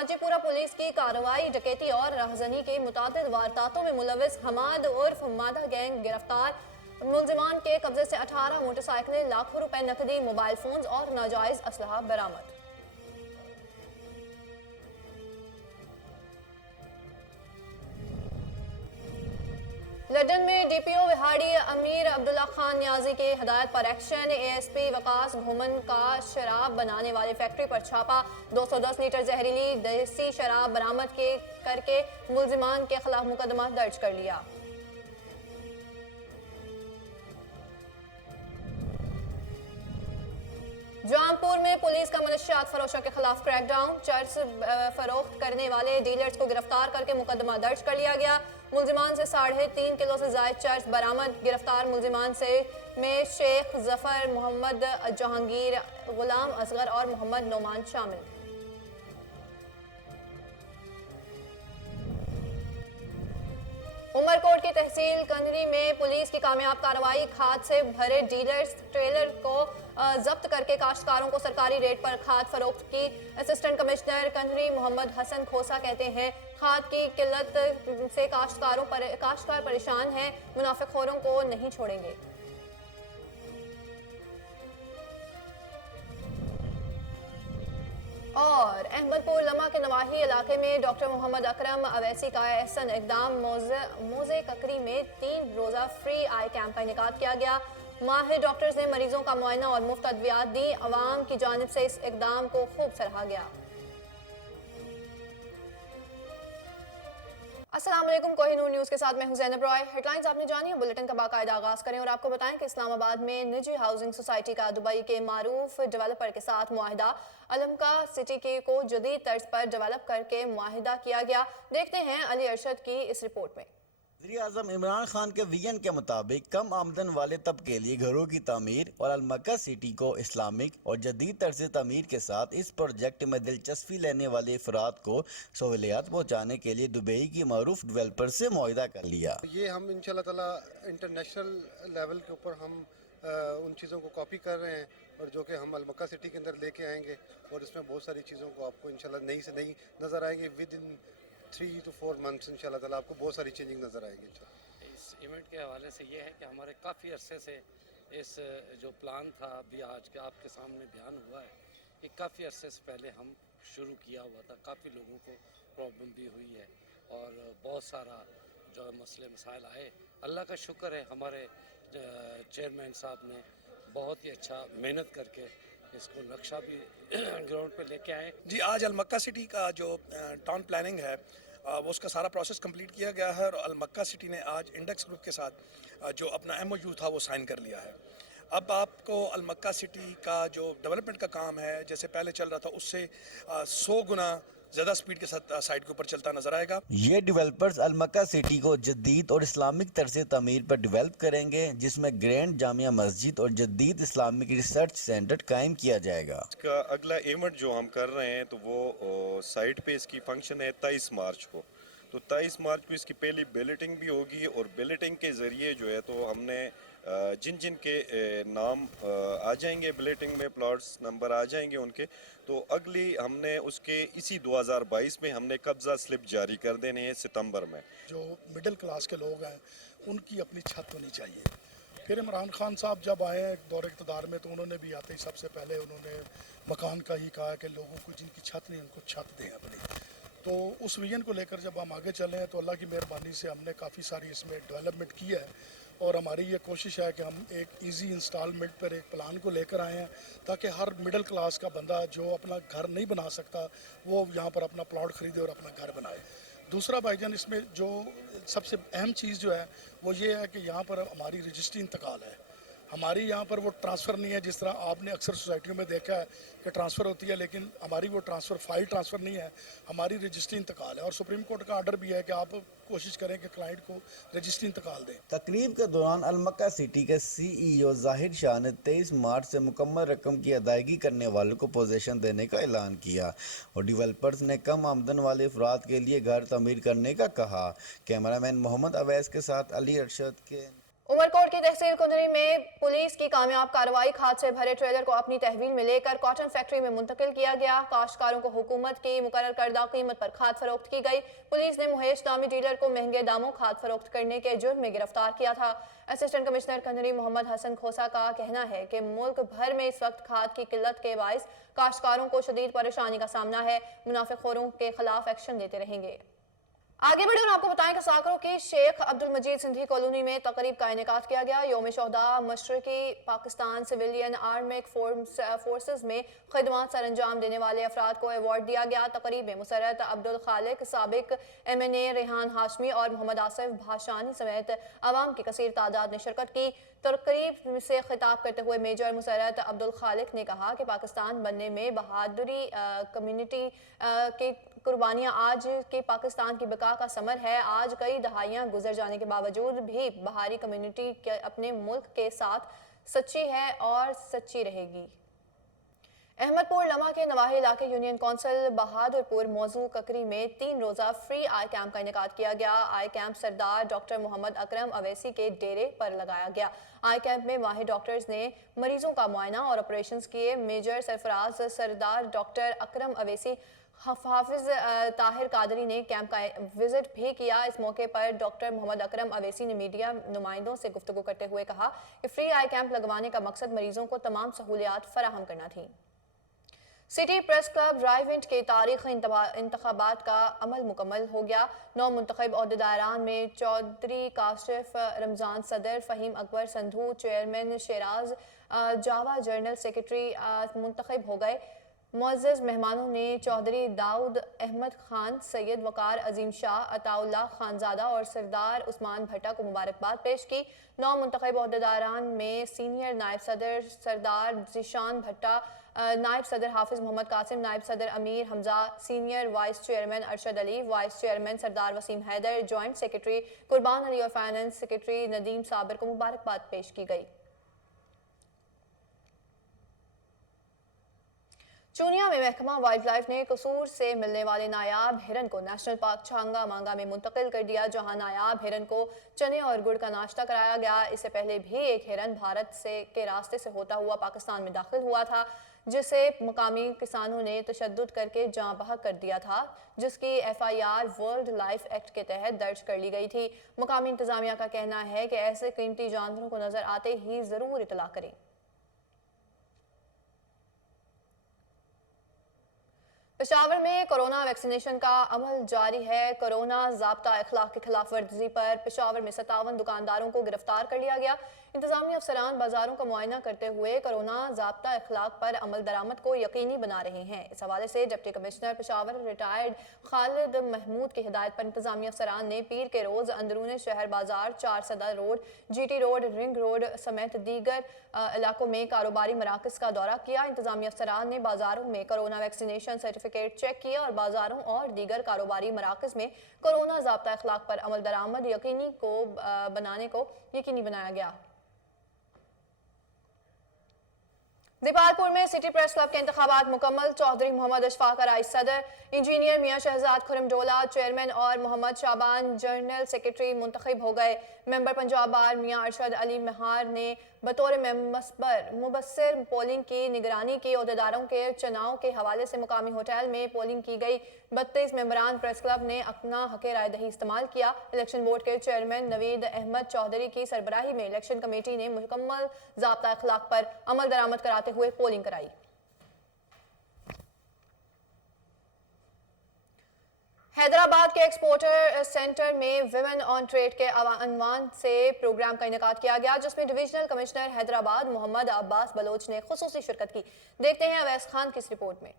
Hajipura police की कार्रवाई, डकैती और राहजनी के मुतादिद वारदातों में मुलविस हमाद उर्फ मादा गैंग गिरफ्तार। मुलजिमान के कब्जे से 18 मोटरसाइकिलें, लाखों रुपए नकदी, मोबाइल फोन्स और नाजायज असलहा बरामद। लंदन में डीपीओ विहाड़ी अमीर अब्दुल्ला खान नियाजी की हदायत पर एक्शन। एएसपी वकास घुमन का शराब बनाने वाली फैक्ट्री पर छापा। 210 लीटर जहरीली देसी शराब बरामद करके मुलजिमान के खिलाफ मुकदमा दर्ज कर लिया। जौनपुर में पुलिस का मनशियात फरोशों के खिलाफ क्रैकडाउन। चर्स फरोख्त करने वाले डीलर्स को गिरफ्तार करके मुकदमा दर्ज कर लिया गया। मुलजिमान से 3.5 किलो से जायद चर्स बरामद। गिरफ्तार मुलजिमान में शेख जफर, मोहम्मद जहांगीर, गुलाम असगर और मोहम्मद नोमान शामिल। उमरकोट की तहसील कंधरी में पुलिस की कामयाब कार्रवाई। खाद से भरे डीलर्स ट्रेलर को जब्त करके काश्तकारों को सरकारी रेट पर खाद फरोख्त की। असिस्टेंट कमिश्नर कंधरी मोहम्मद हसन खोसा कहते हैं, खाद की किल्लत से काश्तकार परेशान हैं, मुनाफिकखोरों को नहीं छोड़ेंगे। और अहमदपुर लम्हा के नवाही इलाके में डॉक्टर मोहम्मद अकरम अवैसी का एहसन इकदाम। मोजे ककरी में 3 रोजा फ्री आई कैंप का इनेकाद किया गया। माहिर डॉक्टर्स ने मरीजों का मुआयना और मुफ्त अद्वियात दी। अवाम की जानिब से इस इकदाम को खूब सराहा गया। अस्सलाम वालेकुम, कोहिनूर न्यूज़ के साथ मैं हूं ज़ैनब रॉय। हेडलाइंस आपने जानी है, बुलेटिन का बाकायदा आगाज करें और आपको बताएं कि इस्लामाबाद में निजी हाउसिंग सोसाइटी का दुबई के मारूफ डेवलपर के साथ मुआहिदा। अलमका सिटी को जदीद तर्ज पर डेवलप करके मुआहिदा किया गया। देखते हैं अली अरशद की इस रिपोर्ट में। वज़ीर-ए-आज़म इमरान खान के विजन के मुताबिक कम आमदन वाले तबके के लिए घरों की तामीर और अलमक्का सिटी को इस्लामिक और जदीद तर्ज तामीर के साथ इस प्रोजेक्ट में दिलचस्पी लेने वाले अफराद को सहूलियात पहुँचाने के लिए दुबई की मारूफ डेवलपर से मुआहिदा कर लिया। ये हम इंशाल्लाह ताला इंटरनेशनल लेवल के ऊपर हम उन चीज़ों को कॉपी कर रहे हैं और जो कि हम अलमक्का सिटी के अंदर लेके आएंगे और इसमें बहुत सारी चीज़ों को आपको इंशाल्लाह नई से नई नज़र आएंगे। विद इन 3 to 4 months इंशाल्लाह ताला आपको बहुत सारी चेंजिंग नज़र आएगी। इस इवेंट के हवाले से ये है कि हमारे काफ़ी अरसे से इस जो प्लान था अभी आज के आपके सामने बयान हुआ है, ये काफ़ी अरसे से पहले हम शुरू किया हुआ था। काफ़ी लोगों को प्रॉब्लम भी हुई है और बहुत सारा जो मसले मसाइल आए। अल्लाह का शुक्र है हमारे चेयरमैन साहब ने बहुत ही अच्छा मेहनत करके इसको नक्शा भी ग्राउंड पे लेके आए। जी, आज अलमक्का सिटी का जो टाउन प्लानिंग है वो उसका सारा प्रोसेस कंप्लीट किया गया है और अलमक्का सिटी ने आज इंडेक्स ग्रुप के साथ जो अपना MOU था वो साइन कर लिया है। अब आपको अलमक्का सिटी का जो डेवलपमेंट का काम है, जैसे पहले चल रहा था उससे 100 गुना ज़्यादा स्पीड के साथ साइड के ऊपर चलता नजर आएगा। ये डेवलपर्स अलमक्का सिटी को जदीद और इस्लामिक तर्ज तामीर पर डेवलप करेंगे, जिसमें ग्रैंड जामिया मस्जिद और जदीद इस्लामिक रिसर्च सेंटर कायम किया जाएगा। इसका अगला इवेंट जो हम कर रहे हैं तो वो साइट पे इसकी फंक्शन है 23 मार्च को। तो 23 मार्च को इसकी पहली बैलेटिंग भी होगी और बैलेटिंग के ज़रिए जो है तो हमने जिन जिन के नाम आ जाएंगे बैलेटिंग में, प्लॉट्स नंबर आ जाएंगे उनके, तो अगली हमने उसके इसी 2022 में हमने कब्ज़ा स्लिप जारी कर देने हैं सितंबर में। जो मिडिल क्लास के लोग हैं उनकी अपनी छत होनी चाहिए। फिर इमरान खान साहब जब आए हैं दौर इक़्तिदार में तो उन्होंने भी आते ही सबसे पहले उन्होंने मकान का ही कहा कि लोगों को जिनकी छत नहीं उनको छत दें अपनी। तो उस विजन को लेकर जब हम आगे चले हैं तो अल्लाह की मेहरबानी से हमने काफ़ी सारी इसमें डेवलपमेंट की है और हमारी ये कोशिश है कि हम एक इजी इंस्टॉलमेंट पर एक प्लान को लेकर आए हैं ताकि हर मिडिल क्लास का बंदा जो अपना घर नहीं बना सकता वो यहाँ पर अपना प्लॉट ख़रीदे और अपना घर बनाए। दूसरा भाईजान इसमें जो सबसे अहम चीज़ जो है वो ये है कि यहाँ पर हमारी रजिस्ट्री इंतकाल है। हमारी यहाँ पर वो ट्रांसफ़र नहीं है जिस तरह आपने अक्सर सोसाइटियों में देखा है कि ट्रांसफ़र होती है, लेकिन हमारी वो ट्रांसफ़र फाइल ट्रांसफ़र नहीं है, हमारी रजिस्ट्री इंतकाल है। और सुप्रीम कोर्ट का आर्डर भी है कि आप कोशिश करें कि क्लाइंट को रजिस्ट्री इंतकाल दें। तकरीब के दौरान अलमक्का सिटी के CEO जाहिर शाह ने 23 मार्च से मुकम्मल रकम की अदायगी करने वालों को पोजीशन देने का ऐलान किया और डेवलपर्स ने कम आमदन वाले अफराद के लिए घर तमीर करने का कहा। कैमरामैन मोहम्मद अवैस के साथ अली अरशद के। उमरकोट की तहसील कुंदरी में पुलिस की कामयाब कार्रवाई, खाद से भरे ट्रेलर को अपनी तहवील में लेकर कॉटन फैक्ट्री में मुंतकिल किया गया। काश्तकारों को हुकूमत की मुकर्रर करदा कीमत पर खाद फरोख्त की गई। पुलिस ने मुहेश नामी डीलर को महंगे दामों खाद फरोख्त करने के जुर्म में गिरफ्तार किया था। असिस्टेंट कमिश्नर कंधरी मोहम्मद हसन खोसा का कहना है कि मुल्क भर में इस वक्त खाद की किल्लत के बाइस काश्तकारों को शदीद परेशानी का सामना है। मुनाफिखोरों के खिलाफ एक्शन लेते रहेंगे। आगे बढ़े और आपको बताएं कि साकरों की शेख अब्दुल मजीद सिंधी कॉलोनी में तकरीब का इनेकाद किया गया। यौम शोहदा मशरकी पाकिस्तान सिविलियन आर्मिक फोर्सेस में खिदमत सर अंजाम देने वाले अफराद को अवार्ड दिया गया। तकरीब में मुसरत अब्दुल खालिक, साबिक MNA रेहान हाशमी और मोहम्मद आसिफ भाषानी समेत अवाम की कसीर तादाद ने शिरकत की। तकरीब से खिताब करते हुए मेजर मुसरत अब्दुल खालिक ने कहा कि पाकिस्तान बनने में बहादुरी कम्युनिटी की कुर्बानियां आज के पाकिस्तान की बका का समर है। आज कई दहाइयां गुजर जाने के बावजूद भी बहारी कम्युनिटी के अपने मुल्क के साथ सच्ची है और सच्ची रहेगी। अहमदपुर लमा के नवाही इलाके यूनियन कौंसिल बहादुरपुर मौजू ककरी में 3 रोज़ा फ्री आई कैंप का इनेकाद किया गया। आई कैंप सरदार डॉक्टर मोहम्मद अकरम अवैसी के डेरे पर लगाया गया। आई कैंप में माहिर डॉक्टर्स ने मरीजों का मुआयना और ऑपरेशंस किए। मेजर सरफराज सरदार डॉक्टर अकरम अवैसी हाफिज ताहिर कादरी ने कैंप का विजिट भी किया। इस मौके पर डॉक्टर मोहम्मद अकरम अवैसी ने मीडिया नुमाइंदों से गुफ्तगू करते हुए कहा कि फ्री आई कैंप लगवाने का मकसद मरीजों को तमाम सहूलियात फराहम करना थी। सिटी प्रेस क्लब रायविंड के तारीखी इंतखाबात का अमल मुकम्मल हो गया। 9 मुंतखब अहदेदारान में चौधरी काशिफ रमजान, सदर फ़हीम अकबर संधू, चेयरमैन शेराज जावा, जनरल सेक्रेटरी मुंतखब हो गए। मुअज़्ज़ज़ मेहमानों ने चौधरी दाऊद अहमद खान, सैयद वकार अजीम शाह, अताउल्लाह खानजादा और सरदार उस्मान भट्टा को मुबारकबाद पेश की। 9 मुंतखब अहदेदारान में सीनियर नायब सदर सरदार ज़ीशान भट्टा, नायब सदर हाफिज मोहम्मद कासिम, नायब सदर Amir Hamza, senior vice chairman Arshad Ali, vice chairman Sardar Waseem Haider, joint secretary Qurban Ali और फाइनेंस सेक्रेटरी नदीम साबिर को मुबारकबाद पेश की गई। चूनिया में महकमा वाइल्ड लाइफ ने कसूर से मिलने वाले नायाब हिरन को नेशनल पार्क छांगा मांगा में मुंतकिल कर दिया, जहां नायाब हिरन को चने और गुड़ का नाश्ता कराया गया। इससे पहले भी एक हिरन भारत के रास्ते से होता हुआ पाकिस्तान में दाखिल हुआ था, जिसे मकामी किसानों ने तशद्दुद करके जाँ बहक कर दिया था, जिसकी FIR वर्ल्ड लाइफ एक्ट के तहत दर्ज कर ली गई थी। मकामी इंतजामिया का कहना है कि ऐसे कीमती जानवरों को नजर आते ही जरूर इतला करें। पेशावर में कोरोना वैक्सीनेशन का अमल जारी है। कोरोना ज़ाब्ता अखलाक की खिलाफ वर्जी पर पेशावर में 57 दुकानदारों को गिरफ्तार कर लिया गया। इंतजामी अफसरान बाजारों का मुआयना करते हुए कोरोना ज़ाब्ता अखलाक पर अमल दरामद को यकीनी बना रहे हैं। इस हवाले से deputy commissioner Peshawar retired Khalid Mahmood की हिदायत पर इंतजामी अफसरान ने पीर के रोज़ अंदरून शहर बाजार, 4 सदर road, GT road, ring road समेत दीगर इलाकों में कारोबारी मराकज़ का दौरा किया। इंतजामी अफसरान ने बाजारों में कोरोना वैक्सीनेशन सर्टिफिकेट चेक किए और बाजारों और दीगर कारोबारी मराकज़ में कोरोना ज़ाब्ता अखलाक पर अमल दरामद बनाने को यकीनी बनाया गया। दीपालपुर में सिटी प्रेस क्लब के इंतखाबात मुकम्मल। चौधरी मोहम्मद अशफाक राइस सदर, इंजीनियर मियां शहजाद खुरम डोला चेयरमैन और मोहम्मद शाबान जनरल सेक्रेटरी मुंतखब हो गए। मेंबर पंजाब बार मियां अरशद अली महार ने बतौर मुबस्सिर पोलिंग की निगरानी की। अहदेदारों के चुनाव के हवाले से मुकामी होटल में पोलिंग की गई। 32 मेंबरान प्रेस क्लब ने अपना हक़ राय दही इस्तेमाल किया। इलेक्शन बोर्ड के चेयरमैन नवीद अहमद चौधरी की सरबराही में इलेक्शन कमेटी ने मुकम्मल ज़ाब्ता अखलाक पर अमल दरामद कराते हुए पोलिंग कराई। हैदराबाद के एक्सपोर्टर सेंटर में विमेन ऑन ट्रेड के अनवान से प्रोग्राम का इनेकाद किया गया, जिसमें डिविजनल कमिश्नर हैदराबाद मोहम्मद अब्बास बलोच ने खुसूसी शिरकत की। देखते हैं अवैस खान की इस रिपोर्ट में।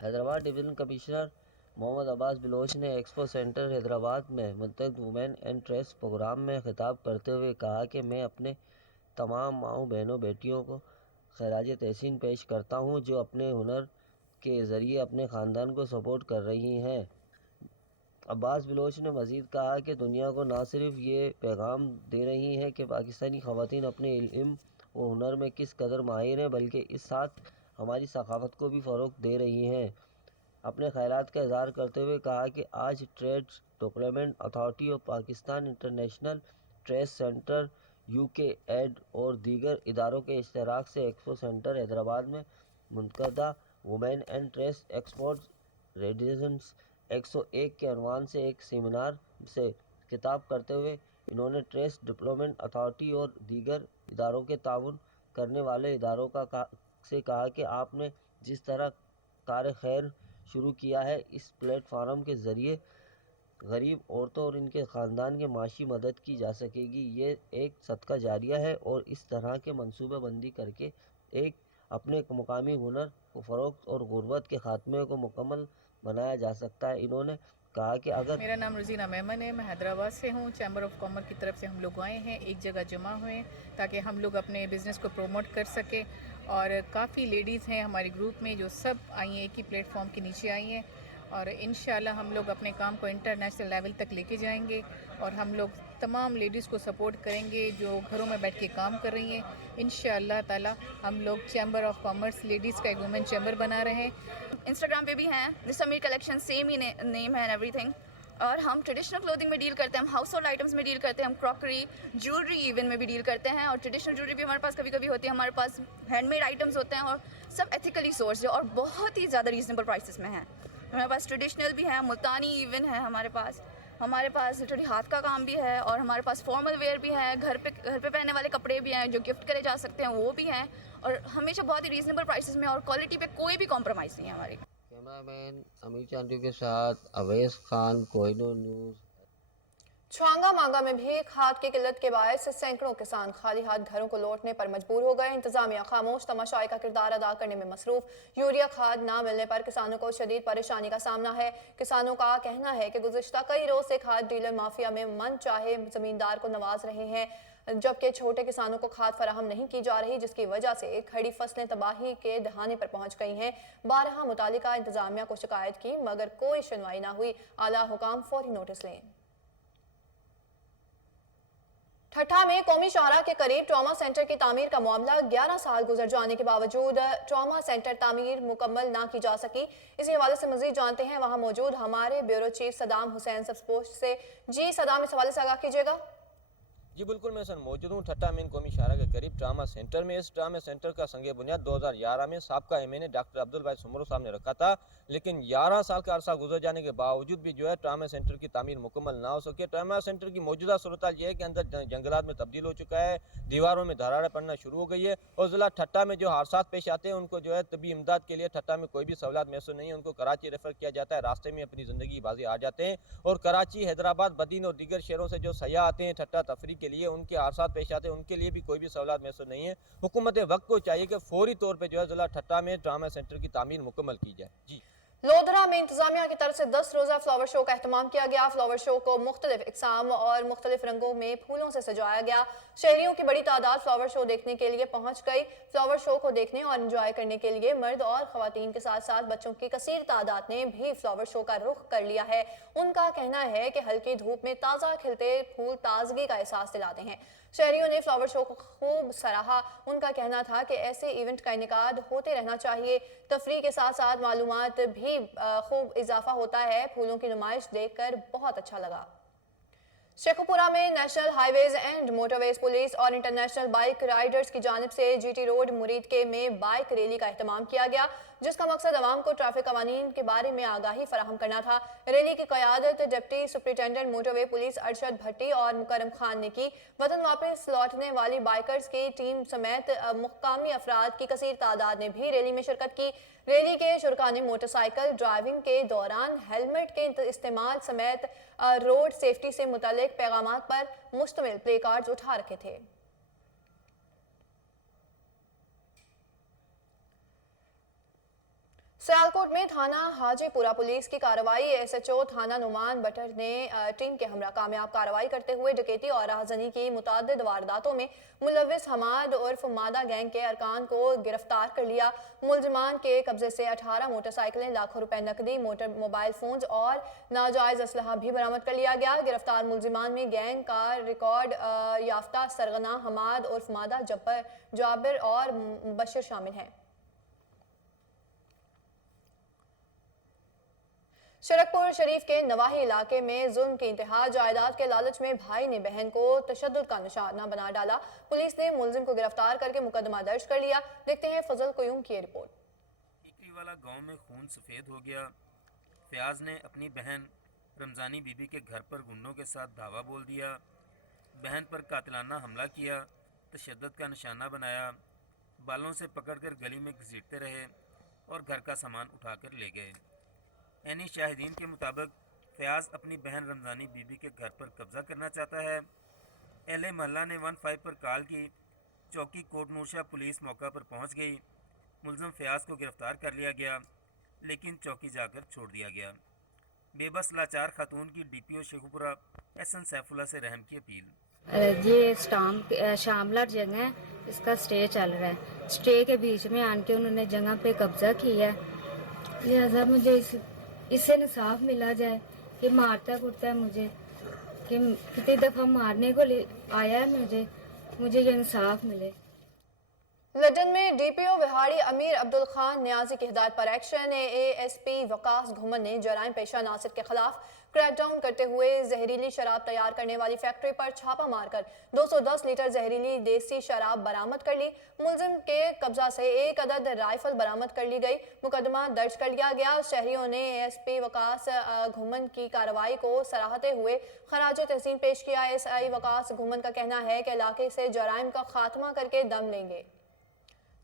हैदराबाद डिवीजन कमिश्नर मोहम्मद अब्बास बलोच ने एक्सपो सेंटर हैदराबाद में मुनतज़द वुमेन एंड ट्रेड्स प्रोग्राम में खिताब करते हुए कहा कि मैं अपने तमाम माओं बहनों बेटियों को खराज तहसीन पेश करता हूं, जो अपने हुनर के ज़रिए अपने ख़ानदान को सपोर्ट कर रही हैं। अब्बास बलोच ने मज़ीद कहा कि दुनिया को ना सिर्फ ये पैगाम दे रही हैं कि पाकिस्तानी ख़वातीन अपने इल्म व हुनर में किस कदर माहिर हैं, बल्कि इस साथ हमारी सकाफ़त को भी फ़रोग़ दे रही हैं। अपने ख्यालात का इजहार करते हुए कहा कि आज ट्रेड डेवलपमेंट अथॉरिटी और Pakistan international trade centre UK aid और दीगर इदारों के इश्तराक से एक्सपो सेंटर हैदराबाद में मुनक़दा वुमेन एंड ट्रेड एक्सपोर्ट रेडिजेंस 101 के अनवान से एक सेमिनार से खिताब करते हुए इन्होंने ट्रेड डेवलपमेंट अथॉरिटी और दीगर इदारों के ताउन करने वाले इदारों से कहा कि आपने जिस तरह कार खैर शुरू किया है, इस प्लेटफार्म के ज़रिए गरीब औरतों और इनके ख़ानदान के माशी मदद की जा सकेगी। ये एक सदका जारिया है और इस तरह के मनसूबा बंदी करके एक अपने मुकामी हुनर को फ़रोग़ और गुर्बत के ख़ात्मे को मुकम्मल बनाया जा सकता है। इन्होंने कहा कि अगर मेरा नाम रुजीना मेमन है, मैं हैदराबाद से हूँ। चैम्बर ऑफ कॉमर्स की तरफ से हम लोग आए हैं, एक जगह जमा हुए हैं ताकि हम लोग अपने बिज़नेस को प्रमोट कर सकें। और काफ़ी लेडीज़ हैं हमारे ग्रुप में जो सब आई हैं, एक ही प्लेटफॉर्म के नीचे आई हैं और इंशाल्लाह हम लोग अपने काम को इंटरनेशनल लेवल तक लेके जाएंगे और हम लोग तमाम लेडीज़ को सपोर्ट करेंगे जो घरों में बैठ के काम कर रही हैं। इंशाल्लाह ताला हम लोग चैम्बर ऑफ कॉमर्स लेडीज़ का एक वुमेन चैम्बर बना रहे हैं। इंस्टाग्राम पे भी हैं समीर कलेक्शन, सेम ही नेम है एंड एवरीथिंग। और हम ट्रेडिशनल क्लोथिंग में डील करते हैं, हम हाउस होल्ड आइटम्स में डील करते हैं, हम क्रॉकरी ज्वेलरी इवन में भी डील करते हैं। और ट्रेडिशनल ज्वेलरी भी हमारे पास कभी कभी होती है, हमारे पास हैंडमेड आइटम्स होते हैं और सब एथिकली सोर्स है और बहुत ही ज़्यादा रीजनेबल प्राइसेस में हैं। हमारे पास ट्रेडिशनल भी है, मुल्तानी इवन है हमारे पास थोड़ी हाथ का काम भी है और हमारे पास फॉर्मल वेयर भी है, घर पे पहनने वाले कपड़े भी हैं जो गिफ्ट करे जा सकते हैं, वो भी हैं और हमेशा बहुत ही रीजनेबल प्राइसेस में और क्वालिटी पे कोई भी कॉम्प्रोमाइज़ नहीं है हमारी। कैमरामैन अमीर चांदू के साथ अवैस खान, कोहिनूर न्यूज़। छांगा मांगा में भी खाद की किल्लत के बायस सैकड़ों किसान खाली हाथ घरों को लौटने पर मजबूर हो गए। इंतजामिया खामोश तमाशाई का किरदार अदा करने में मसरूफ। यूरिया खाद ना मिलने पर किसानों को शदीद परेशानी का सामना है। किसानों का कहना है कि गुज़िश्ता कई रोज से खाद डीलर माफिया में मन चाहे जमींदार को नवाज रहे हैं, जबकि छोटे किसानों को खाद फराहम नहीं की जा रही, जिसकी वजह से खड़ी फसलें तबाही के दहाने पर पहुंच गई हैं। बारहा मुतालिका इंतजामिया को शिकायत की मगर कोई सुनवाई ना हुई। आला हुकाम फौरी नोटिस लें। ठट्ठा में कौमी शाहरा के करीब ट्रॉमा सेंटर की तामीर का मामला 11 साल गुजर जाने के बावजूद ट्रॉमा सेंटर तामीर मुकम्मल ना की जा सकी। इसी हवाले से मजीद जानते हैं वहां मौजूद हमारे ब्यूरो चीफ सदाम हुसैन सबपोस्ट से। जी सदाम, इस हवाले से आगाह कीजिएगा। जी बिल्कुल, मैं सर मौजूद हूँ ठट्ठा में कौमी शाहरा के करीब ट्रामा सेंटर में। इस ट्रामा सेंटर का संगे बुनियाद 2011 में साबका एमएनए डॉक्टर अब्दुल भाई सुमरो साहब ने रखा था, लेकिन 11 साल का अरसा गुजर जाने के बावजूद भी जो है ट्रामा सेंटर की तामीर मुकम्मल ना हो सके। ट्रामा सेंटर की मौजूदा सूरत ये है कि अंदर जंगलात में तब्दील हो चुका है, दीवारों में दरारें पड़ना शुरू हो गई है और ज़िला ठट्ठा में जो हादसा पेश आते हैं उनको जो है तबी इमदाद के लिए ठट्ठा में कोई भी सहूलत मैसर नहीं है। उनको कराची रेफर किया जाता है, रास्ते में अपनी ज़िंदगी बाजी आ जाते हैं। और कराची, हैदराबाद, बदीन और दीगर शहरों से जो सयाह आते हैं ठट्ठा तफरी के लिए, उनके हादसा पेश आते हैं, उनके लिए भी कोई भी सहूलत मैसर नहीं है। हुकूमत वक्त को चाहिए कि फौरी तौर पर जो है ज़िला ठट्ठा में ट्रामा सेंटर की तामीर मुकम्मल की जाए। जी लोधरा में इंतजामिया की तरफ से 10 रोजा फ्लावर शो का एहतमाम किया गया। फ्लावर शो को मुख्तलिफ इकसाम और मुख्तलिफ रंगों में फूलों से सजाया गया। शहरियों की बड़ी तादाद फ्लावर शो देखने के लिए पहुंच गई। फ्लावर शो को देखने और एंजॉय करने के लिए मर्द और खवातीन के साथ साथ बच्चों की कसीर तादाद ने भी फ्लावर शो का रुख कर लिया है। उनका कहना है कि हल्की धूप में ताज़ा खिलते फूल ताजगी का एहसास दिलाते हैं। शहरियों ने फ्लावर शो को खूब सराहा। उनका कहना था कि ऐसे इवेंट का इनेकाद होते रहना चाहिए। तफरीह के साथ साथ मालूमात भी खूब इजाफा होता है। फूलों की नुमाइश देखकर बहुत अच्छा लगा। शेखुपुरा में national highways and motorways police और इंटरनेशनल बाइक राइडर्स की जानिब से जीटी रोड मुरीद के में बाइक रैली का एहतमाम किया गया, जिसका मकसद अवाम को ट्रैफिक कवानीन के बारे में आगाही फराहम करना था। रैली की क़यादत deputy superintendent motorway police Arshad Bhatti और मुकरम खान ने की। वतन वापस लौटने वाली बाइकर्स की टीम समेत मुकामी अफराद की कसीर तादाद ने भी रैली में शिरकत की। रैली के शुरका ने मोटरसाइकिल ड्राइविंग के दौरान हेलमेट के इस्तेमाल समेत रोड सेफ्टी से मुतालिक पैगामात पर मुश्तमिल प्ले कार्ड्स उठा रखे थे। सियालकोट में थाना हाजीपुरा पुलिस की कार्रवाई। एसएचओ थाना नुमान बटर ने टीम के हमरा कामयाब कार्रवाई करते हुए डकैती और राहजनी की मुताद्दिद वारदातों में मुलविस हमाद उर्फ मादा गैंग के अरकान को गिरफ्तार कर लिया। मुलजमान के कब्जे से 18 मोटरसाइकिलें, लाखों रुपए नकदी, मोबाइल फोन्स और नाजायज असलहा भी बरामद कर लिया गया। गिरफ्तार मुलजमान में गैंग का रिकॉर्ड याफ्ता सरगना हमाद उर्फ मादा, जाबिर और बशीर शामिल हैं। शरकपुर शरीफ के नवाही इलाके में जुल्म की इंतहा, जायदाद के लालच में भाई ने बहन को तशद्दुद का निशाना बना डाला। पुलिस ने मुलजिम को गिरफ्तार करके मुकदमा दर्ज कर लिया। देखते हैं फजल कुयूम की रिपोर्ट। टिकरी वाला गांव में खून सफ़ेद हो गया। फयाज ने अपनी बहन रमज़ानी बीबी के घर पर गुंडों के साथ धावा बोल दिया, बहन पर कातिलाना हमला किया, तशद्दुद का निशाना बनाया, बालों से पकड़कर गली में घसीटते रहे और घर का सामान उठाकर ले गए। ऐनी शाहिदीन के मुताबिक फयाज अपनी बहन रमज़ानी बीबी के घर पर कब्ज़ा करना चाहता है। अहले महल्ला ने 15 पर कॉल की। चौकी कोट नूरशाह पुलिस मौका पर पहुंच गई। मुलज़िम फयाज को गिरफ़्तार कर लिया गया, लेकिन चौकी जाकर छोड़ दिया गया। बेबस लाचार खातून की DPO शेखुपुरा एहसन सैफुल्लाह से रहम की अपील। ये शामला जगह है, इसका स्टे चल रहा है। स्टे के बीच में आके उन्होंने जगह पे कब्जा किया है। लिहाजा मुझे इससे इंसाफ मिला जाए कि मारता कुटता है मुझे, कि कितनी दफ़ा मारने को आया है, मुझे ये इंसाफ मिले। लंदन में DPO विहाड़ी अमीर अब्दुल खान न्याजी की हिदायत पर एक्शन। ASP वकास घुमन ने जराइम पेशा नासिर के खिलाफ क्रैकडाउन करते हुए जहरीली शराब तैयार करने वाली फैक्ट्री पर छापा मारकर 210 लीटर जहरीली देसी शराब बरामद कर ली। मुलजिम के कब्जा से एक अदद राइफल बरामद कर ली गई। मुकदमा दर्ज कर लिया गया। शहरियों ने ASP वकास घुमन की कार्रवाई को सराहते हुए खराज तहसीन पेश किया। SI वकास घुमन का कहना है कि इलाके से जराइम का खात्मा करके दम लेंगे।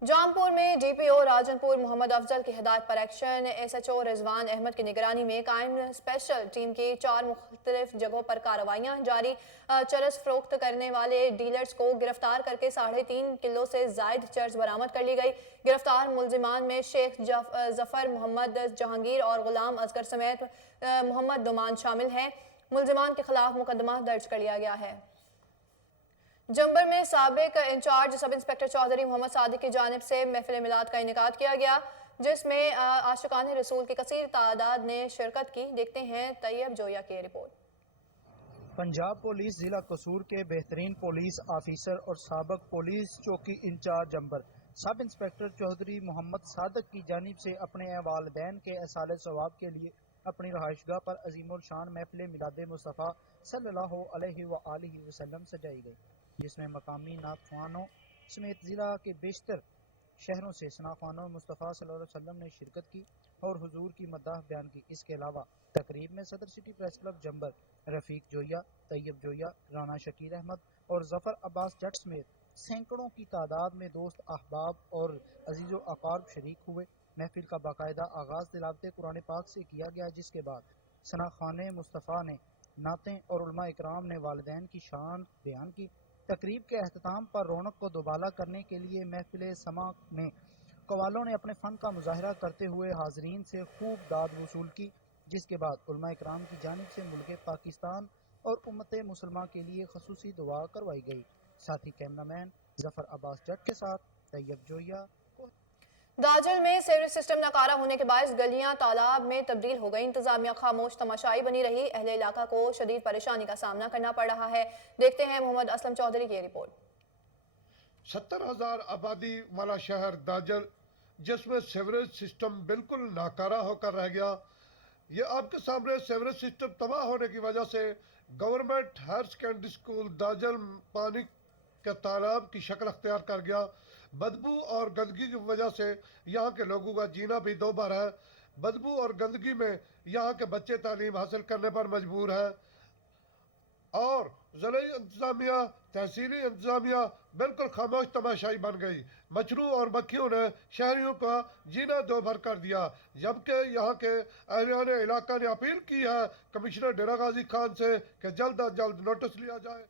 जौनपुर में DPO राजनपुर मोहम्मद अफजल की हिदायत पर एक्शन। SHO रिजवान अहमद की निगरानी में कायम स्पेशल टीम की 4 मुख्तलिफ जगहों पर कार्रवाइयाँ जारी। चरस फरोख्त करने वाले डीलर्स को गिरफ्तार करके 3.5 किलो से जायद चरस बरामद कर ली गई। गिरफ्तार मुलजिमान में शेख जफर, मोहम्मद जहांगीर और गुलाम असगर समेत मोहम्मद दुमान शामिल हैं। मुलजिमान के खिलाफ मुकदमा दर्ज कर लिया गया है। जंबर में साबिक in charge sub inspector Chaudhary Mohammad Sadiq की जानिब से महफिल मिलाद का इनेकाद किया गया, जिसमें आशिकान रसूल की कसीर तादाद ने शिरकत की। देखते हैं तैयब जोया की रिपोर्ट। पंजाब पुलिस जिला कसूर के बेहतरीन पुलिस ऑफिसर और साबिक पुलिस चौकी in charge जंबर sub inspector Chaudhary Mohammad Sadiq की जानिब से अपने वालिदैन के एहसाल सवाब के लिए अपनी रहायशगाह पर अजीमुल शान महफिल मिलाद मुस्तफ़ा सल्लल्लाहु अलैहि वसल्लम सजाई गई, जिसमें मकामी नात ख्वानों समेत ज़िला के बेशतर शहरों से सना ख्वानों मुस्तफ़ा सल्लल्लाहु अलैहि वसल्लम ने शिरकत की और हुजूर की मदाह बयान की। इसके अलावा तकरीब में सदर सिटी प्रेस क्लब जंबर, रफ़ीक जोया, तैयब जोया, राना शकीर अहमद और ज़फ़र अब्बास जट समेत सैकड़ों की तादाद में दोस्त, अहबाब और अजीज़ो अकारब शरीक हुए। महफिल का बाकायदा आगाज़ तिलावत कुरान पाक से किया गया, जिसके बाद सना ख्वान मुस्तफ़ा ने नातें और उलमा इकराम ने वालिदैन की शान बयान की। तकरीब के अख्ताम पर रौनक को दोबाला करने के लिए महफिल समा में कवालों ने अपने फ़न का मुजाहरा करते हुए हाजरीन से खूब दाद वसूल की, जिसके बाद उलमा इकराम की जानिब से मुल्क पाकिस्तान और उम्मत मुसलमान के लिए खसूसी दुआ करवाई गई। साथ ही कैमरामैन ज़फ़र अब्बास जट के साथ तैयब जोया। दाजल में सीवरेज सिस्टम नाकारा होने के बायस गलियां तालाब में तब्दील हो गई। इंतजामिया खामोश तमाशाई बनी रही। अहले इलाका को शदीद परेशानी का सामना करना पड़ रहा है। देखते हैं मोहम्मद असलम चौधरी की रिपोर्ट। 70,000 आबादी वाला शहर दाजल, जिसमें सीवरेज सिस्टम बिल्कुल नाकारा होकर रह गया। ये आपके सामने सीवरेज सिस्टम तबाह होने की वजह से government higher secondary school Dajal पानी के तालाब की शक्ल अख्तियार कर गया। बदबू और गंदगी की वजह से यहाँ के लोगों का जीना भी दो बार है। बदबू और गंदगी में यहाँ के बच्चे तालीम हासिल करने पर मजबूर है और ज़िला इंतज़ामिया, तहसीली इंतज़ामिया बिल्कुल खामोश तमाशाई बन गई। मच्छरों और मक्खियों ने शहरियों का जीना दो भर कर दिया, जबकि यहाँ के अहलियान इलाका ने अपील की है कमिश्नर डेरा गाजी खान से कि जल्द अज जल्द नोटिस लिया जाए।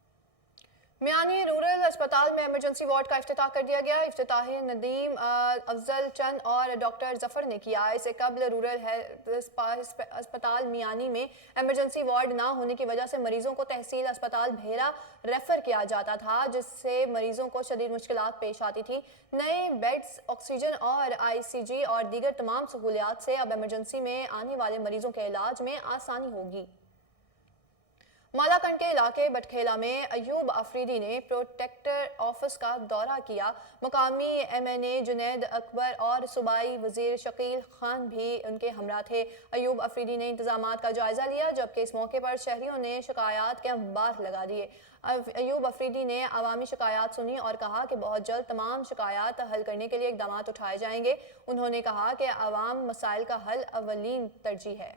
मियानी रूरल अस्पताल में इमरजेंसी वार्ड का इफ्तिताह कर दिया गया। इफ्तिताही नदीम अफजल चंद और डॉक्टर जफर ने किया। इससे कबल रूरल अस्पताल मियानी में इमरजेंसी वार्ड ना होने की वजह से मरीजों को तहसील अस्पताल भेरा रेफर किया जाता था, जिससे मरीजों को शदीद मुश्किलात पेश आती थी। नए बेड्स, ऑक्सीजन और ICG और दीगर तमाम सहूलियात से अब इमरजेंसी में आने वाले मरीजों के इलाज में आसानी होगी। मालाकंड के इलाके बटखेला में अयूब अफरीदी ने प्रोटेक्टर ऑफिस का दौरा किया। मुकामी MNA जुनैद अकबर और सूबाई वजीर शकील खान भी उनके हमरा थे। अयूब अफरीदी ने इंतजामात का जायजा लिया, जबकि इस मौके पर शहरियों ने शिकायत के अंबार लगा दिए। अयूब अफरीदी ने अवामी शिकायत सुनी और कहा कि बहुत जल्द तमाम शिकायत हल करने के लिए इकदाम उठाए जाएंगे। उन्होंने कहा कि अवाम मसाइल का हल अवलीन तरजीह है।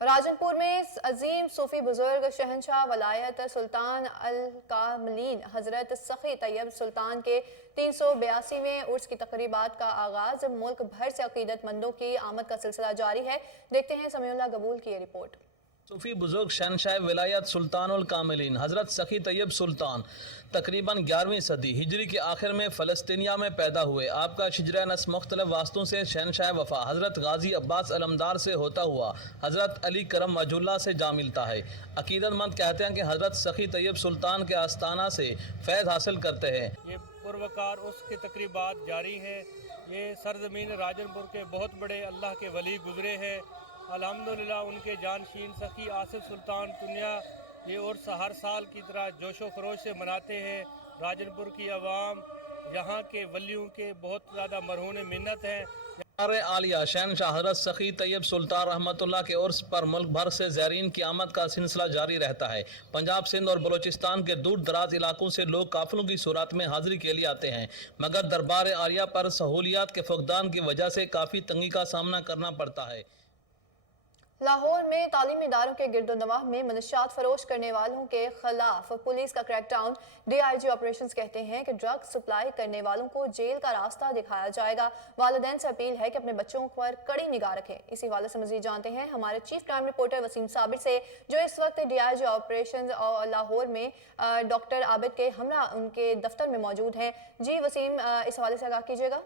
राजनपुर में अजीम सूफी बुजुर्ग शहनशाह वलायत सुल्तान अल कामलीन हजरत सखी तैयब सुल्तान के 382वें उर्स की तकरीबात का आगाज। मुल्क भर से अकीदतमंदों की आमद का सिलसिला जारी है। देखते हैं समीउल्लाह गबूल की ये रिपोर्ट। सूफी बुजुर्ग शहनशाह विलायत सुल्तानुल कामिलीन हज़रत सखी तैयब सुल्तान तकरीबन 11वीं सदी हिजरी के आखिर में फ़लस्तीनिया में पैदा हुए। आपका शिजरा नस्ब मुख्तलिफ वास्तों से शहनशाह वफ़ा हज़रत गाजी अब्बास अलमदार से होता हुआ हज़रत अली करम वजुल्लाह से जा मिलता है। अकीदतमंद कहते हैं कि हज़रत सखी तैयब सुल्तान के आस्थाना से फैज़ हासिल करते हैं। ये पुरवकार उसके तकरीबात जारी है। ये सरजमीन राजनपुर के बहुत बड़े अल्लाह के वली गुजरे हैं। अल्हम्दुलिल्लाह उनके जानशीन सखी आसिफ सुल्तान दुनिया ये उर्स हर साल की तरह जोशो खरोश से मनाते हैं। राजनपुर की आवाम यहाँ के वलियों के बहुत ज़्यादा मरहून मिन्नत हैं। आलिया शहनशाह हज़रत सखी तैयब सुल्तान रहमतुल्लाह के उर्स पर मुल्क भर से ज़ायरीन की आमद का सिलसिला जारी रहता है। पंजाब, सिंध और बलूचिस्तान के दूर दराज इलाकों से लोग काफिलों की सूरत में हाजिरी के लिए आते हैं, मगर दरबार आलिया पर सहूलियात के फुकदान की वजह से काफ़ी तंगी का सामना करना पड़ता है। लाहौर में तालीमी इदारों के गिरदोनवाह में मनशियात फरोश करने वालों के खिलाफ पुलिस का क्रैकडाउन। DIG ऑपरेशंस कहते हैं कि ड्रग सप्लाई करने वालों को जेल का रास्ता दिखाया जाएगा। वालिदैन से अपील है कि अपने बच्चों पर कड़ी निगाह रखें। इसी हवाले से मजीद जानते हैं हमारे chief crime reporter Waseem Sabir से, जो इस वक्त DIG ऑपरेशंस और लाहौर में डॉक्टर आबिद के हमरा उनके दफ्तर में मौजूद हैं। जी वसीम, इस हवाले से आगाह कीजिएगा।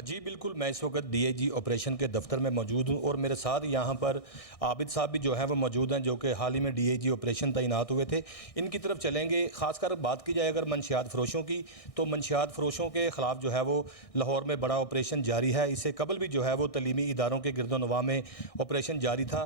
जी बिल्कुल, मैं इस वक्त DIG ऑपरेशन के दफ्तर में मौजूद हूँ और मेरे साथ यहाँ पर आबिद साहब भी जो है वो मौजूद हैं, जो कि हाल ही में DIG ऑपरेशन तैनात हुए थे। इनकी तरफ चलेंगे। ख़ासकर बात की जाए अगर मंशियात फरोशों की, तो मंशियात फरोशों के ख़िलाफ़ जो है वो लाहौर में बड़ा ऑपरेशन जारी है। इससे कबल भी जो है वो तलीमी इदारों के गिरदोनवाह में ऑपरेशन जारी था।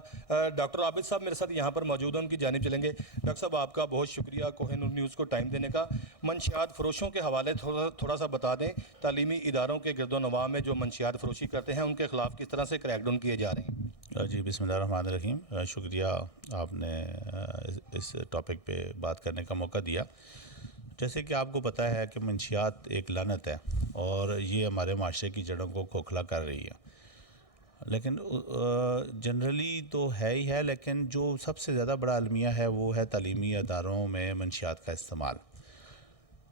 डॉक्टर आबिद साहब मेरे साथ यहाँ पर मौजूद हैं, उनकी जानिब चलेंगे। डॉक्टर साहब, आपका बहुत शुक्रिया कोहिनूर न्यूज़ को टाइम देने का। मंशियात फरोशों के हवाले थोड़ा सा बता दें, तालीमी इदारों के गिरदोनवाह में जो मंशियात फरोशी करते हैं उनके खिलाफ किस तरह से क्रैकडाउन किए जा रहे हैं। जी बिस्मिल्लाहिर्रहमानिर्रहीम, शुक्रिया आपने इस टॉपिक पे बात करने का मौका दिया। जैसे कि आपको पता है कि मंशियात एक लानत है और ये हमारे माशरे की जड़ों को खोखला कर रही है। लेकिन जनरली तो है ही है, लेकिन जो सबसे ज़्यादा बड़ा अलमिया है वो है तालीमी इदारों में मंशियात का इस्तेमाल।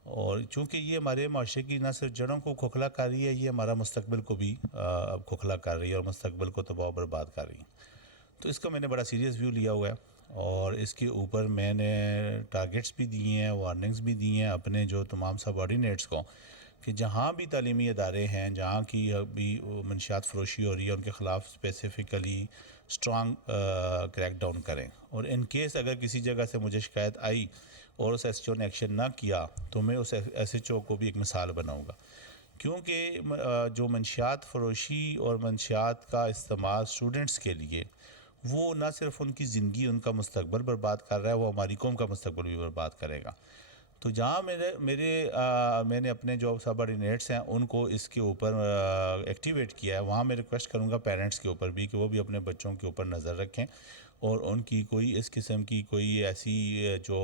और चूँकि ये हमारे माशरे की ना सिर्फ जड़ों को खोखला कर रही है, ये हमारा मुस्तकबिल को भी अब खोखला कर रही है और मुस्तकबिल को तबाह बर्बाद कर रही है। तो इसका मैंने बड़ा सीरियस व्यू लिया हुआ है और इसके ऊपर मैंने टारगेट्स भी दिए हैं, वार्निंग्स भी दी हैं अपने जो तमाम सबऑर्डिनेट्स को, कि जहाँ भी तालीमी इदारे हैं जहाँ की अभी मंशियात फरोशी हो रही है उनके ख़िलाफ़ स्पेसिफ़िकली स्ट्रॉन्ग क्रैकडाउन करें। और इन केस अगर किसी जगह से मुझे शिकायत आई और उस SHO ने एक्शन ना किया तो मैं उस SHO को भी एक मिसाल बनाऊंगा, क्योंकि जो मंशियात फरोशी और मंशियात का इस्तेमाल स्टूडेंट्स के लिए वो ना सिर्फ उनकी ज़िंदगी उनका मुस्तकबिल बर्बाद कर रहा है, वो हमारी कौम का मुस्तकबिल भी बर्बाद करेगा। तो जहाँ मैंने अपने जो सबऑर्डिनेट्स हैं उनको इसके ऊपर एक्टिवेट किया है, वहाँ मैं रिक्वेस्ट करूँगा पेरेंट्स के ऊपर भी कि वो भी अपने बच्चों के ऊपर नज़र रखें और उनकी कोई इस किस्म की कोई ऐसी जो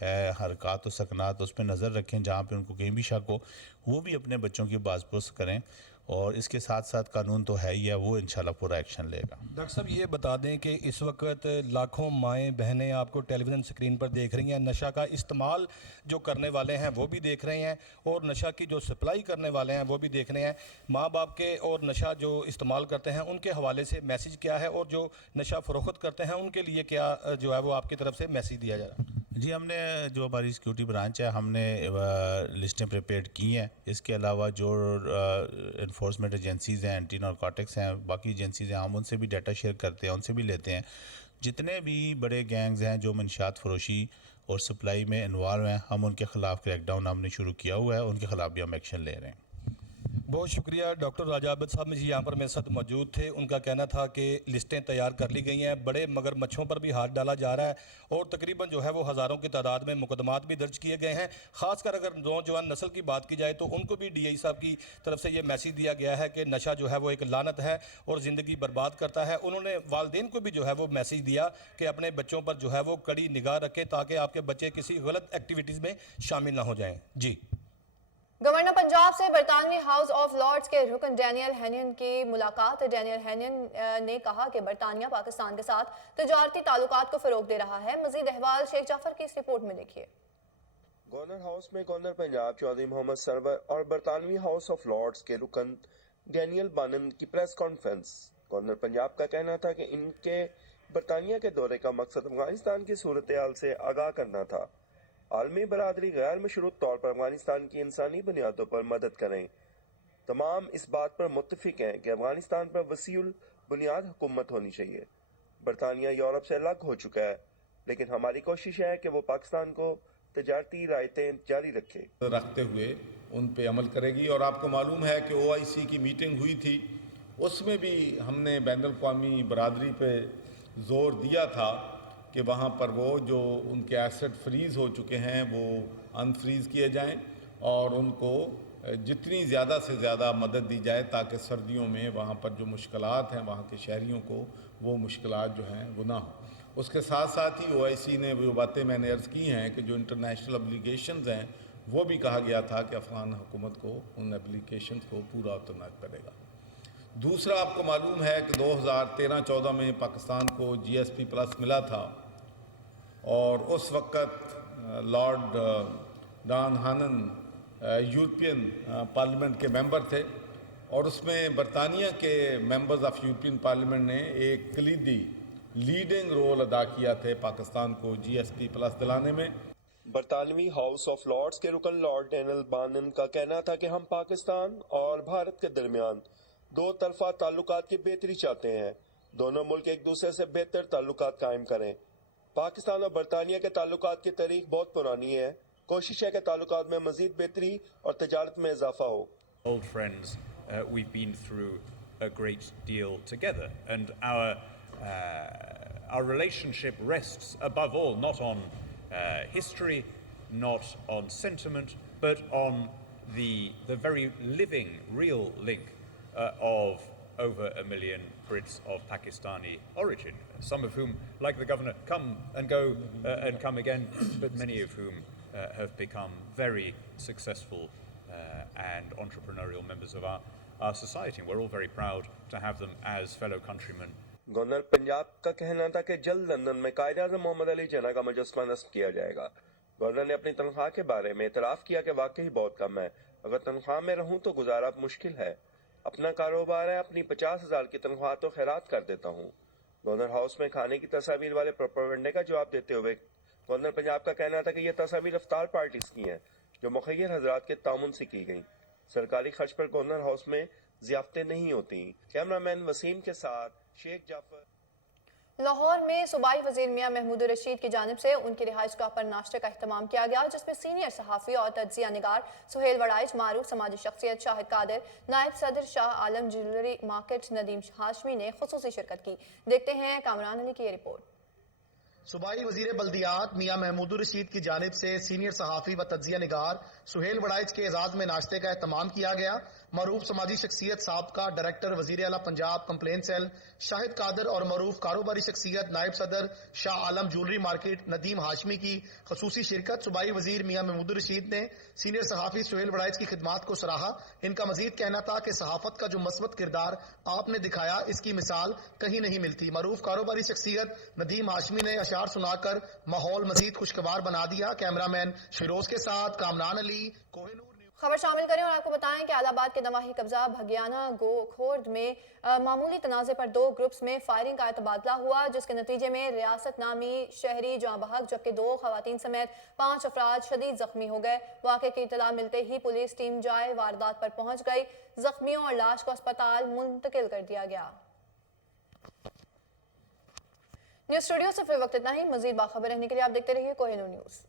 है हरकत और सकनात उस पर नज़र रखें जहाँ पे उनको कहीं भी शक हो, वो भी अपने बच्चों की बाज़पुस करें। और इसके साथ साथ कानून तो है ही है, वो इंशाल्लाह पूरा एक्शन लेगा। डॉक्टर साहब ये बता दें कि इस वक्त लाखों माएँ बहनें आपको टेलीविज़न स्क्रीन पर देख रही हैं, नशा का इस्तेमाल जो करने वाले हैं वो भी देख रहे हैं और नशा की जो सप्लाई करने वाले हैं वो भी देख रहे हैं। माँ बाप के और नशा जो इस्तेमाल करते हैं उनके हवाले से मैसेज क्या है और जो नशा फ़रोख्त करते हैं उनके लिए क्या जो है वो आपकी तरफ से मैसेज दिया जा रहा है? जी, हमने जो हमारी सिक्योरिटी ब्रांच है हमने लिस्टें प्रिपेयर की हैं। इसके अलावा जो इन्फोर्समेंट एजेंसीज़ हैं, एंटी नारकोटिक्स हैं, बाकी एजेंसीज़ हैं, हम उनसे भी डाटा शेयर करते हैं, उनसे भी लेते हैं। जितने भी बड़े गैंग्स हैं जो मंशियात फरोशी और सप्लाई में इन्वॉल्व हैं, हम उनके ख़िलाफ़ क्रैकडाउन हमने शुरू किया हुआ है, उनके ख़िलाफ़ भी हम एक्शन ले रहे हैं। बहुत शुक्रिया डॉक्टर राजा आबिद साहब जी यहाँ पर मेरे साथ मौजूद थे। उनका कहना था कि लिस्टें तैयार कर ली गई हैं, बड़े मगरमच्छों पर भी हाथ डाला जा रहा है और तकरीबन जो है वो हज़ारों की तादाद में मुकदमात भी दर्ज किए गए हैं। ख़ासकर अगर नौजवान नस्ल की बात की जाए तो उनको भी DI साहब की तरफ से ये मैसेज दिया गया है कि नशा जो है वो एक लानत है और ज़िंदगी बर्बाद करता है। उन्होंने वालिदैन को भी जो है वो मैसेज दिया कि अपने बच्चों पर जो है वो कड़ी निगाह रखें ताकि आपके बच्चे किसी गलत एक्टिविटीज़ में शामिल ना हो जाएँ। जी। गवर्नर पंजाब से बरतानवी हाउस ऑफ लॉर्ड्स के रुकन डैनियल हेनियन की मुलाकात। डैनियल हेनियन ने कहा कि बरतानिया पाकिस्तान के साथ तजारती ताल्लुकात को फरोग दे रहा है। मजीद अहवाल शेख जाफर की इस रिपोर्ट में देखिए। गवर्नर हाउस में गवर्नर पंजाब चौधरी मोहम्मद सरवर और बरतानवी हाउस ऑफ लॉर्ड्स के रुकन डैनियल बानन की प्रेस कॉन्फ्रेंस। गवर्नर पंजाब का कहना था कि इनके बरतानिया के दौरे का मकसद अफगानिस्तान की सूरत हाल से आगाह करना था। आलमी बरादरी गैर मशरूत तौर पर अफगानिस्तान की इंसानी बुनियादों पर मदद करें। तमाम इस बात पर मुत्तफिक हैं कि अफगानिस्तान पर वसीउल बुनियाद हुकूमत होनी चाहिए। बरतानिया यूरोप से अलग हो चुका है, लेकिन हमारी कोशिश है कि वो पाकिस्तान को तजारती रायतें जारी रखते हुए उन पे अमल करेगी। और आपको मालूम है कि OIC की मीटिंग हुई थी, उसमें भी हमने बैनुल-अक़वामी बरादरी पे जोर दिया था कि वहाँ पर वो जो उनके एसेट फ्रीज़ हो चुके हैं वो अनफ्रीज़ किए जाएं और उनको जितनी ज़्यादा से ज़्यादा मदद दी जाए ताकि सर्दियों में वहाँ पर जो मुश्किलात हैं वहाँ के शहरियों को वो मुश्किलात जो हैं वो ना हो। उसके साथ साथ ही OIC ने वो बातें मैंने अर्ज़ की हैं कि जो इंटरनेशनल ऑब्लिगेशंस हैं वो भी कहा गया था कि अफ़गान हुकूमत को उन एप्लीकेशंस को पूरा उतरना पड़ेगा। दूसरा, आपको मालूम है कि 2013-14 में पाकिस्तान को GSP+ मिला था और उस वक़्त लॉर्ड डॉन हानन यूरोपियन पार्लियामेंट के मेंबर थे और उसमें बरतानिया के मेंबर्स ऑफ यूरोपियन पार्लियामेंट ने एक कलीदी लीडिंग रोल अदा किया थे पाकिस्तान को GSP+ दिलाने में। बरतानवी हाउस ऑफ लॉर्ड्स के रुकन लॉर्ड डैनियल बानन का कहना था कि हम पाकिस्तान और भारत के दरमियान दो तरफा ताल्लुकात की बेहतरी चाहते हैं। दोनों मुल्क एक दूसरे से बेहतर ताल्लुकात कायम करें। पाकिस्तान और बरतानिया के ताल्लुकात की तारीख बहुत पुरानी है। कोशिश है कि ताल्लुकात में मजीद बेहतरी और तजारत में इजाफा हो। Old friends, we've been through a great deal together, and our relationship rests above all not on history, not on sentiment, but on the very living, real link of over 1 million Brits of Pakistani origin, some of whom, like the governor, come and go and come again, but many of whom have become very successful and entrepreneurial members of our society. We're all very proud to have them as fellow countrymen. Governor Punjab का कहना था कि जल्द London में कायद-ए-आज़म मोहम्मद अली जिन्ना का मुजस्समा नस्ब किया जाएगा। Governor ने अपनी तनख्वाह के बारे में इतराफ़ किया कि वाकई बहुत कम है। अगर तनख्वाह में रहूं तो गुजारा मुश्किल है। अपना कारोबार है, अपनी 50,000 की तनख्वाह तो खैरात कर देता हूँ। गवर्नर हाउस में खाने की तस्वीर वाले प्रोपेगेंडे का जवाब देते हुए गवर्नर पंजाब का कहना था कि यह तस्वीर अफ्तार पार्टीज की हैं जो मुखय्यर हजरात के तामुन से की गई। सरकारी खर्च पर गवर्नर हाउस में ज़ियाफ़तें नहीं होती। कैमरामैन वसीम के साथ शेख जाफर। लाहौर में सूबाई वजीर मियां महमूद रशीद की जानिब से उनकी रिहाइशगाह पर नाश्ते का अहतमाम किया गया, जिसमें सीनियर सहाफ़ी और तज्जिया निगार सुहेल वड़ाइच, मारूफ समाजी शख्सियत शाहिद कादिर, नायब सदर शाह आलम ज्वेलरी मार्केट नदीम हाशमी ने खुसूसी शिरकत की। देखते हैं कामरान अली की ये रिपोर्ट। सूबाई वजीर बल्दियात मियां महमूद रशीद की जानिब से सीनियर सहाफ़ी व तज्जिया निगार सुहेल वड़ाइच के एजाज में नाश्ते का एहतमाम किया गया। मरूफ समाजी शख्सियत साबका डायरेक्टर वजीर आला पंजाब कंप्लेन सेल शाहिद कादर और मरूफ कारोबारी शख्सियत नायब सदर शाह आलम ज्वेलरी मार्केट नदीम हाशमी की खसूसी शिरकत। सूबाई वजीर मियां महमूद रशीद ने सीनियर सहाफ़ी सुहेल वड़ाइच की खिदमात को सराहा। इनका मजीद कहना था कि सहाफत का जो मस्बत किरदार आपने दिखाया, इसकी मिसाल कहीं नहीं मिलती। मरूफ कारोबारी शख्सियत नदीम हाशमी ने अशार सुनाकर माहौल मजीद खुशगवार बना दिया। कैमरामैन फिरोज के साथ कामरान अली, कोहिनूर। खबर शामिल करें और आपको बताएं कि आलाबाद के नवाही कब्जा भगियाना खोर्द में मामूली तनाज़े पर 2 ग्रुप्स में फायरिंग का तबादला हुआ, जिसके नतीजे में रियासत नामी शहरी जहाँ बहक जबकि 2 खवातीन समेत 5 अफराद शदीद जख्मी हो गए। वाक़े की इत्तला मिलते ही पुलिस टीम जाए वारदात पर पहुंच गई। जख्मियों और लाश को अस्पताल मुंतकिल कर दिया गया। न्यूज़ स्टूडियो से फिर वक्त इतना ही। मजीद बाखबर रहने के लिए आप देखते रहिए कोहिनूर न्यूज़।